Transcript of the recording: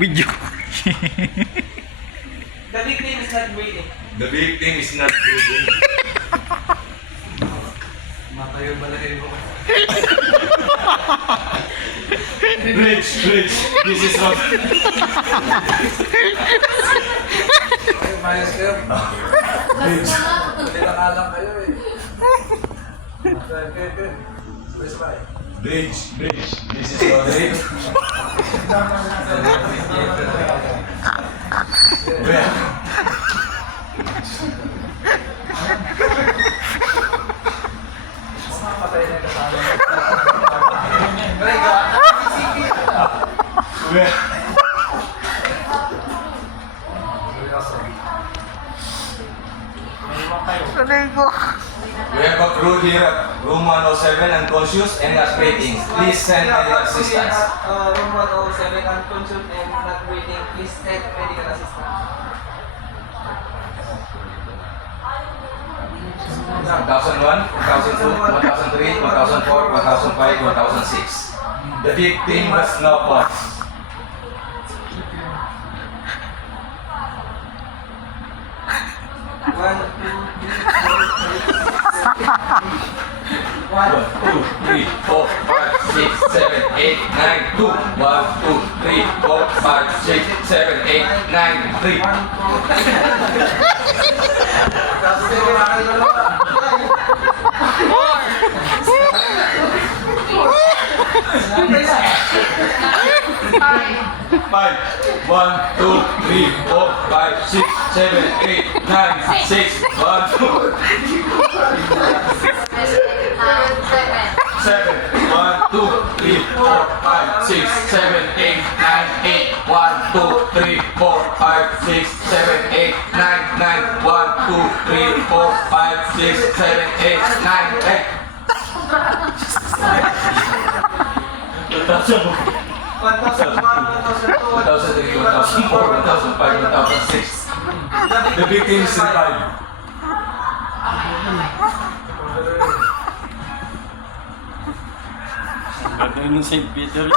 Video. The victim is not breathing. The victim is not breathing. Matayo balay mo. Bridge. This is what. Mayos kayo. Bridge. Hindi nakalang kayo eh. Okay. Where's my? Bridge. This is what. Where? Patay na yung kasama. Where? We have a crew here at room 107 unconscious and not breathing. Please send medical assistance. Room 107 unconscious and not breathing. Please send medical assistance. 1001, 1002, 1003, 1004, 1005, 1006. The victim has no pulse. One, two, three, 1, 2, 3, 4, 5, 6, 7, 8, 9, 2. 1, 2, 3, 4, 5, 6, 7, 8, 9, 3. Kasi wala kayo dalawa. Five. 1, 2, 3, 4, 5, 6, 7, 8, 9, 6. 1, 2, 7. 1, 2, 3, 4, 5, 6, 7, 8, 9, 8. 1, 2, 3, 4, 5, 6, 7, 8, 9, 9. 1, 2, 3, 4, 5, 6, 7, 8, 9, 8. 1,001, 1,002, 2003, 2004, 2005, 2006. The victim survived. Ganda yung St. Peter.